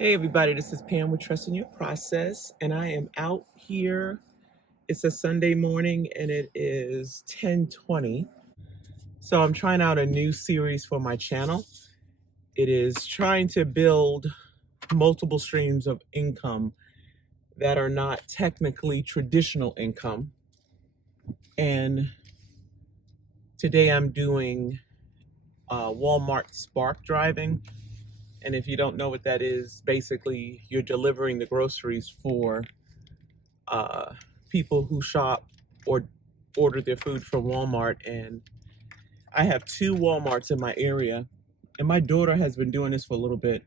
Hey everybody, this is Pam with Trust in Your Process, and I am out here. It's a Sunday morning and it is 10:20. So I'm trying out a new series for my channel. It is trying to build multiple streams of income that are not technically traditional income. And today I'm doing Walmart Spark driving. And if you don't know what that is, basically you're delivering the groceries for people who shop or order their food from Walmart. And I have two Walmarts in my area, and my daughter has been doing this for a little bit.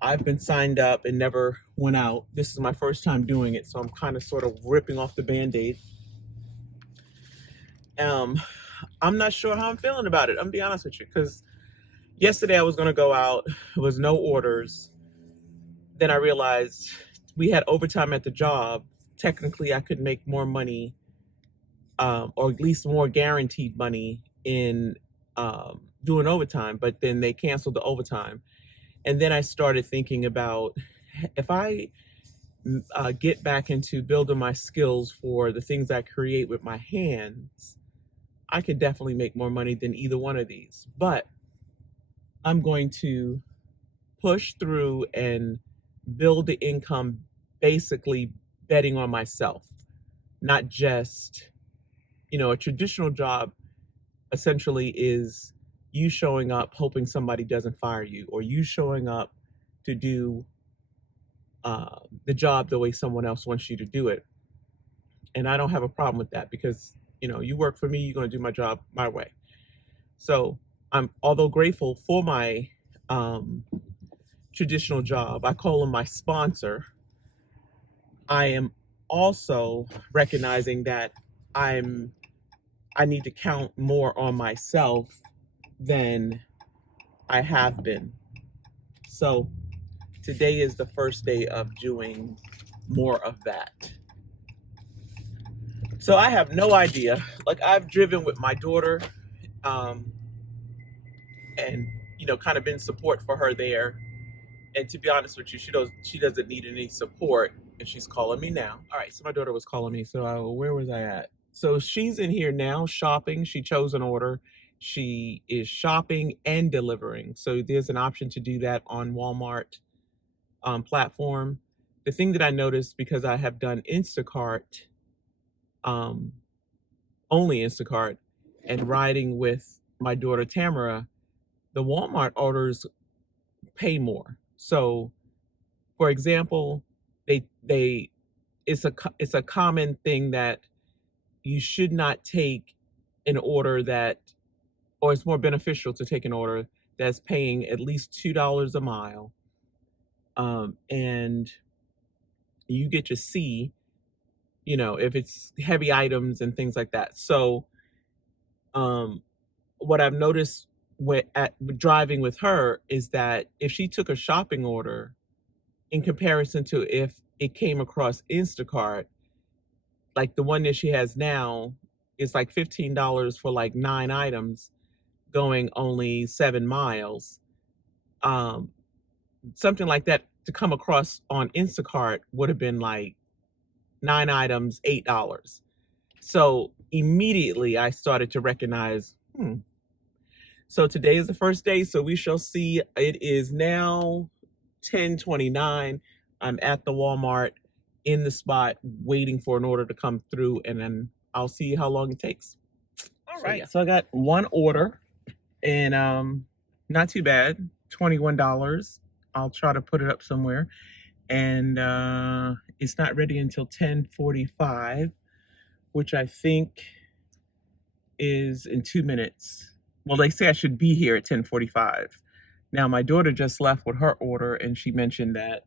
I've been signed up and never went out. This is my first time doing it, so I'm kind of sort of ripping off the Band-Aid. I'm not sure how I'm feeling about it. I'm gonna be honest with you, because yesterday I was gonna go out. There was no orders. Then I realized we had overtime at the job. Technically, I could make more money, or at least more guaranteed money in doing overtime, but then they canceled the overtime. And then I started thinking about if I get back into building my skills for the things I create with my hands, I could definitely make more money than either one of these. But I'm going to push through and build the income basically betting on myself, not just, a traditional job essentially is you showing up hoping somebody doesn't fire you, or you showing up to do the job the way someone else wants you to do it. And I don't have a problem with that because, you work for me, you're going to do my job my way. So I'm, although grateful for my traditional job, I call him my sponsor. I am also recognizing that I need to count more on myself than I have been. So today is the first day of doing more of that. So I have no idea. Like, I've driven with my daughter, um, and kind of been support for her there. And to be honest with you, she doesn't need any support, and she's calling me now. All right, so my daughter was calling me. So where was I at? So she's in here now shopping. She chose an order. She is shopping and delivering. So there's an option to do that on Walmart platform. The thing that I noticed, because I have done Instacart, um, only Instacart, and riding with my daughter Tamara, the Walmart orders pay more. So, for example, they it's a common thing that you should not take an order that, or it's more beneficial to take an order that's paying at least $2 a mile, and you get to see, if it's heavy items and things like that. So, what I've noticed with driving with her is that if she took a shopping order in comparison to if it came across Instacart, like the one that she has now is like $15 for like 9 items, going only 7 miles. Something like that to come across on Instacart would have been like 9 items, $8. So immediately I started to recognize, So today is the first day, so we shall see. It is now 10:29. I'm at the Walmart in the spot waiting for an order to come through, and then I'll see how long it takes. All right. So I got one order, and not too bad, $21. I'll try to put it up somewhere. And it's not ready until 10:45, which I think is in 2 minutes. Well, they say I should be here at 10:45. Now, my daughter just left with her order, and she mentioned that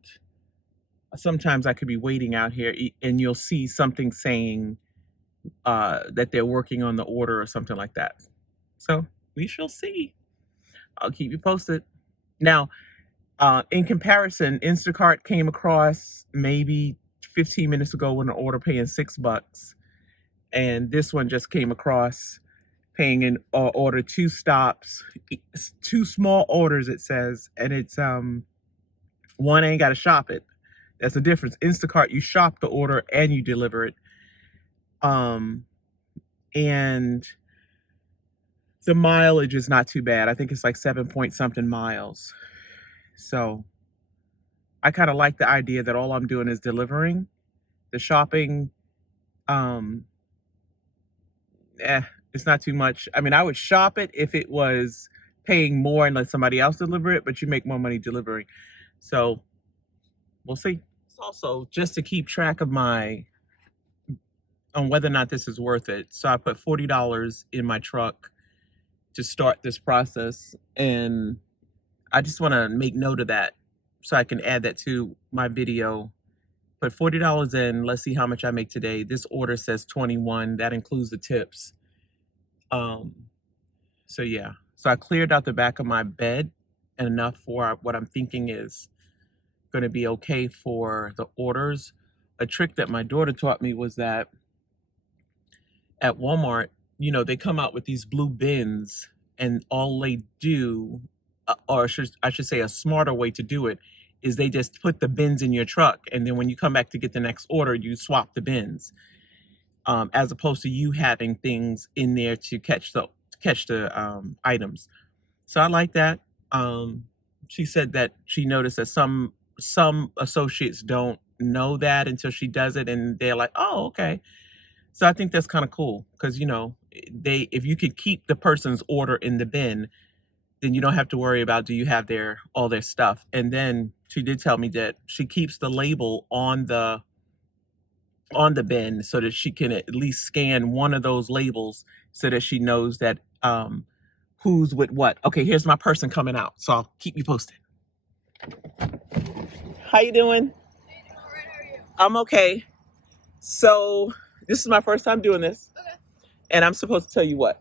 sometimes I could be waiting out here, and you'll see something saying that they're working on the order or something like that. So we shall see. I'll keep you posted. Now, in comparison, Instacart came across maybe 15 minutes ago with an order paying $6, and this one just came across paying an order 2 stops, 2 small orders, it says, and it's One ain't got to shop it. That's the difference. Instacart, you shop the order and you deliver it. And the mileage is not too bad. I think it's like 7 point something miles. So I kind of like the idea that all I'm doing is delivering. The shopping, um, it's not too much. I mean, I would shop it if it was paying more and let somebody else deliver it, but you make more money delivering. So we'll see. It's also just to keep track of on whether or not this is worth it. So I put $40 in my truck to start this process, and I just want to make note of that so I can add that to my video. Put $40 in. Let's see how much I make today. This order says 21. That includes the tips. So yeah. So I cleared out the back of my bed enough for what I'm thinking is going to be okay for the orders. A trick that my daughter taught me was that at Walmart, they come out with these blue bins, and all they do, or I should say a smarter way to do it, is they just put the bins in your truck, and then when you come back to get the next order, you swap the bins, as opposed to you having things in there to catch the items. So I like that. She said that she noticed that some associates don't know that until she does it, and they're like, "Oh, okay." So I think that's kind of cool because if you could keep the person's order in the bin, then you don't have to worry about do you have all their stuff. And then she did tell me that she keeps the label on the bin so that she can at least scan one of those labels so that she knows that who's with what. Okay, here's my person coming out, so I'll keep you posted. How you doing? I'm okay. So this is my first time doing this. Okay. And I'm supposed to tell you what?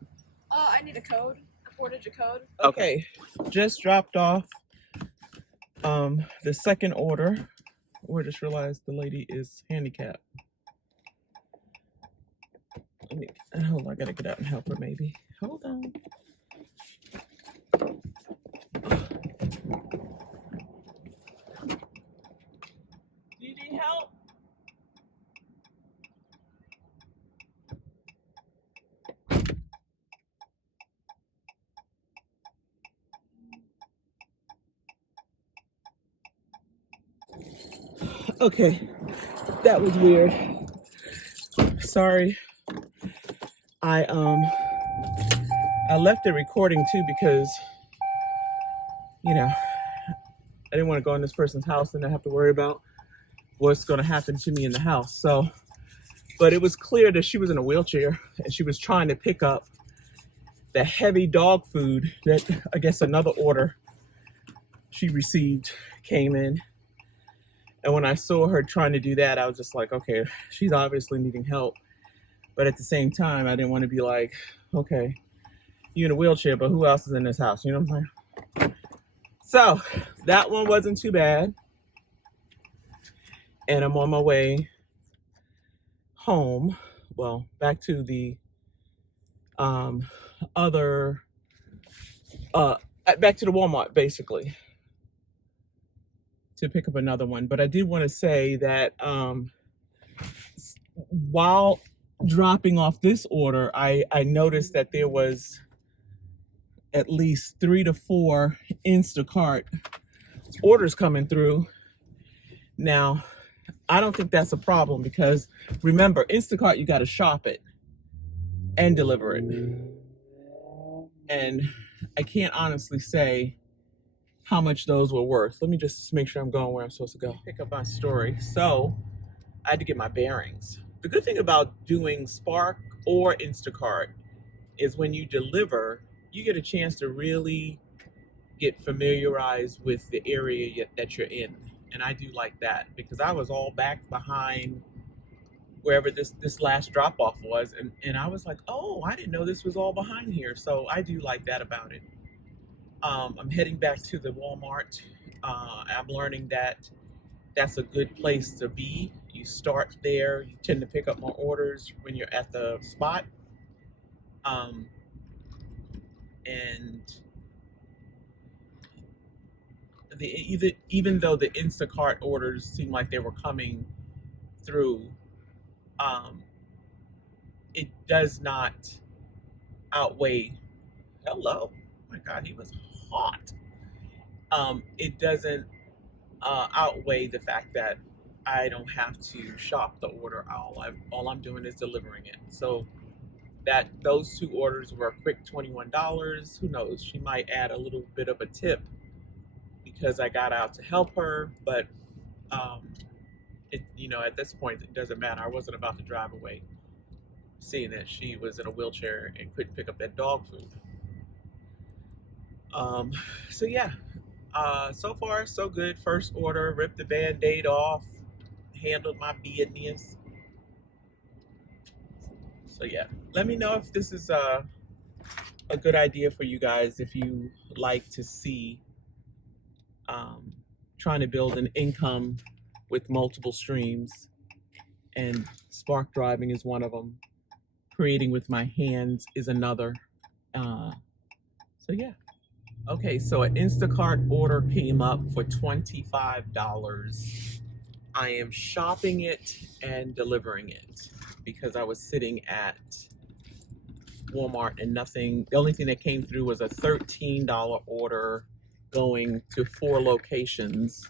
I need a code, a 4-digit code. Okay. Just dropped off the second order. We just realized the lady is handicapped. Hold on, I gotta get out and help her maybe. Hold on. Do you need help? Okay, that was weird. Sorry. I left the recording too because I didn't want to go in this person's house and I have to worry about what's going to happen to me in the house. So, but it was clear that she was in a wheelchair and she was trying to pick up the heavy dog food that I guess another order she received came in. And when I saw her trying to do that, I was just like, okay, she's obviously needing help. But at the same time, I didn't want to be like, okay, you're in a wheelchair, but who else is in this house? You know what I'm saying? So that one wasn't too bad. And I'm on my way home. Well, back to the back to the Walmart, basically, to pick up another one. But I did want to say that while dropping off this order, I noticed that there was at least 3 to 4 Instacart orders coming through. Now, I don't think that's a problem because remember, Instacart, you got to shop it and deliver it. And I can't honestly say how much those were worth. Let me just make sure I'm going where I'm supposed to go. Pick up my story. So I had to get my bearings. The good thing about doing Spark or Instacart is when you deliver, you get a chance to really get familiarized with the area that you're in. And I do like that because I was all back behind wherever this last drop off was. And I was like, oh, I didn't know this was all behind here. So I do like that about it. I'm heading back to the Walmart. I'm learning that that's a good place to be. You start there. You tend to pick up more orders when you're at the spot. And even though the Instacart orders seemed like they were coming through, um, it does not outweigh. Hello, oh my God, he was hot. It doesn't outweigh the fact that I don't have to shop the order. All I'm doing is delivering it. So that those two orders were a quick $21. Who knows? She might add a little bit of a tip because I got out to help her, but um, at this point it doesn't matter. I wasn't about to drive away, seeing that she was in a wheelchair and couldn't pick up that dog food. Um, so yeah, so far so good. First order, ripped the band-aid off, handled my business. So yeah, let me know if this is a good idea for you guys if you like to see um, trying to build an income with multiple streams. And spark driving is one of them. Creating with my hands is another. Uh, so yeah. Okay, so an Instacart order came up for $25. I am shopping it and delivering it because I was sitting at Walmart and nothing. The only thing that came through was a $13 order going to 4 locations.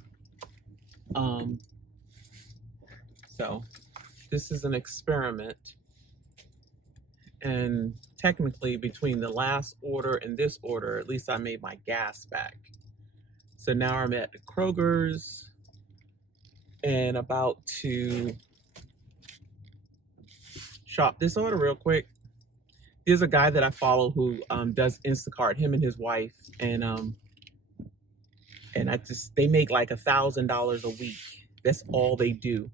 So this is an experiment. And technically, between the last order and this order, at least I made my gas back. So now I'm at the Kroger's and about to shop this order real quick. There's a guy that I follow who does Instacart, him and his wife, and they make like $1,000 a week. That's all they do,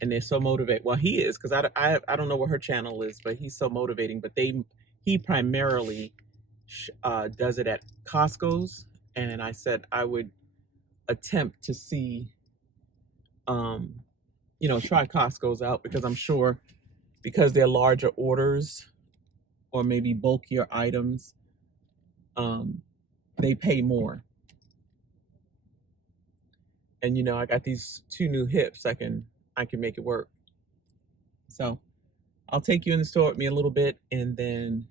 and they're so motivated. Well, he is, because I don't know what her channel is, but he's so motivating. But he primarily does it at Costco's, and I said I would attempt to see, try Costco's out because I'm sure because they're larger orders or maybe bulkier items, they pay more. And I got these 2 new hips. I can make it work. So I'll take you in the store with me a little bit, and then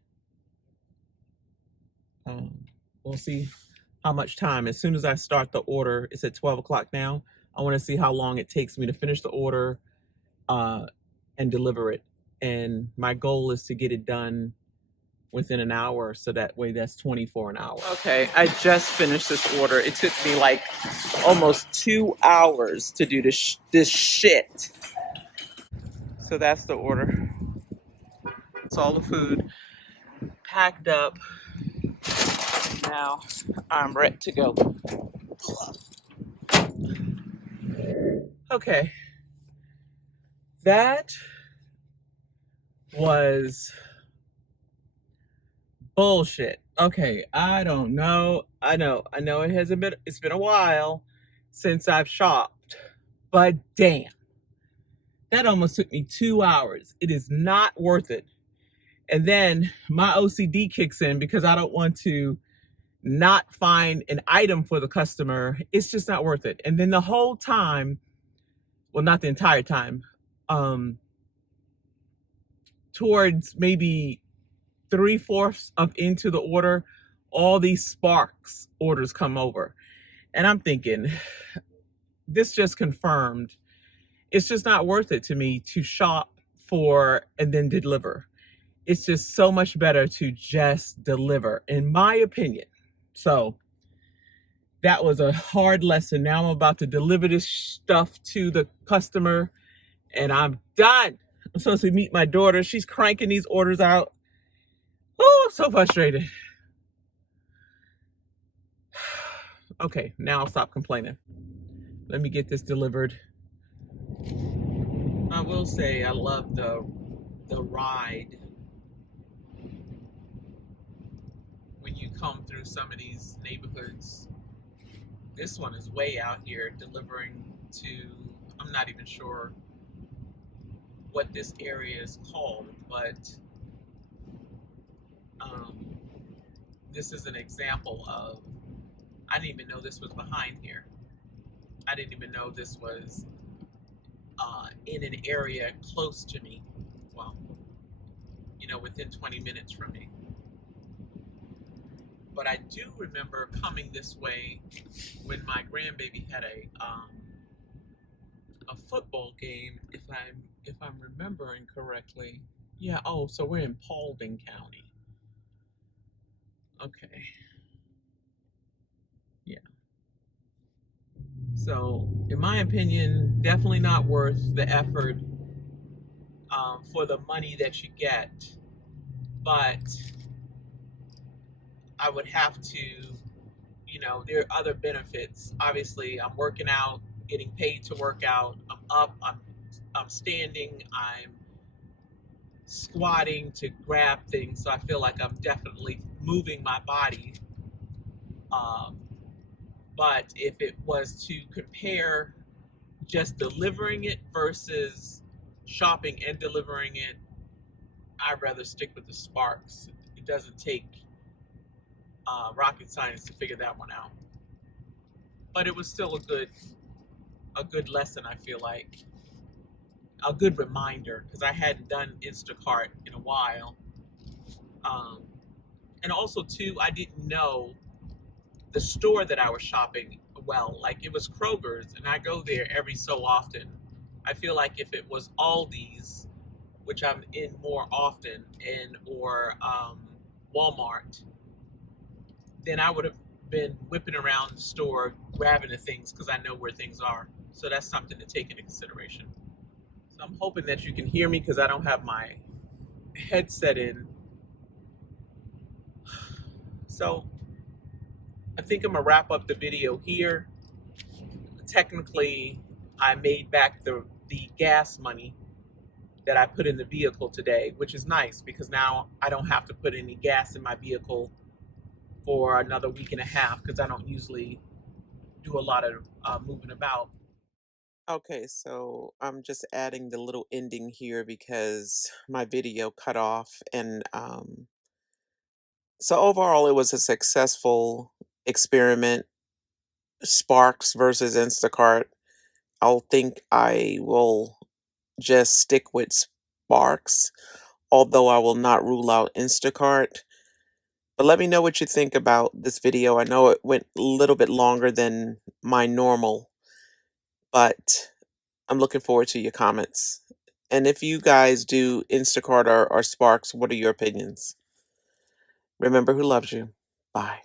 we'll see how much time. As soon as I start the order, it's at 12 o'clock now. I want to see how long it takes me to finish the order and deliver it. And my goal is to get it done within an hour, so that way that's 24 an hour. Okay, I just finished this order. It took me like almost 2 hours to do this shit. So that's the order. It's all the food packed up. Now I'm ready to go. Okay, that was bullshit. Okay, I don't know. I know it's been a while since I've shopped, but damn, that almost took me 2 hours. It is not worth it. And then my OCD kicks in because I don't want to not find an item for the customer. It's just not worth it. And then the whole time, well, not the entire time, towards maybe 3/4 of into the order, all these Sparks orders come over. And I'm thinking, this just confirmed it's just not worth it to me to shop for and then deliver. It's just so much better to just deliver, in my opinion. So that was a hard lesson. Now I'm about to deliver this stuff to the customer, and I'm done. I'm supposed to meet my daughter. She's cranking these orders out. Oh, I'm so frustrated. Okay, now I'll stop complaining. Let me get this delivered. I will say I love the ride when you come through some of these neighborhoods. This one is way out here delivering to, I'm not even sure what this area is called, but this is an example of, I didn't even know this was behind here. I didn't even know this was in an area close to me. Well, within 20 minutes from me. But I do remember coming this way when my grandbaby had a football game, if I'm remembering correctly. Yeah. Oh, so we're in Paulding County. Okay. Yeah. So, in my opinion, definitely not worth the effort for the money that you get. But I would have to, there are other benefits. Obviously, I'm working out, getting paid to work out. I'm up. I'm standing. I'm squatting to grab things. So I feel like I'm definitely moving my body. Um, but if it was to compare just delivering it versus shopping and delivering it, I'd rather stick with the Sparks. It doesn't take rocket science to figure that one out. But it was still a good lesson. I feel like a good reminder because I hadn't done Instacart in a while, um, and also too, I didn't know the store that I was shopping well. Like it was Kroger's, and I go there every so often. I feel like if it was Aldi's, which I'm in more often, and or Walmart, then I would have been whipping around the store grabbing the things because I know where things are. So that's something to take into consideration. So I'm hoping that you can hear me because I don't have my headset in. So I think I'm gonna wrap up the video here. Technically, I made back the gas money that I put in the vehicle today, which is nice because now I don't have to put any gas in my vehicle for another week and a half because I don't usually do a lot of moving about. Okay, so I'm just adding the little ending here because my video cut off. And so overall, it was a successful experiment. Sparks versus Instacart. I'll think I will just stick with Sparks, although I will not rule out Instacart. But let me know what you think about this video. I know it went a little bit longer than my normal, but I'm looking forward to your comments. And if you guys do Instacart or Sparks, what are your opinions? Remember who loves you. Bye.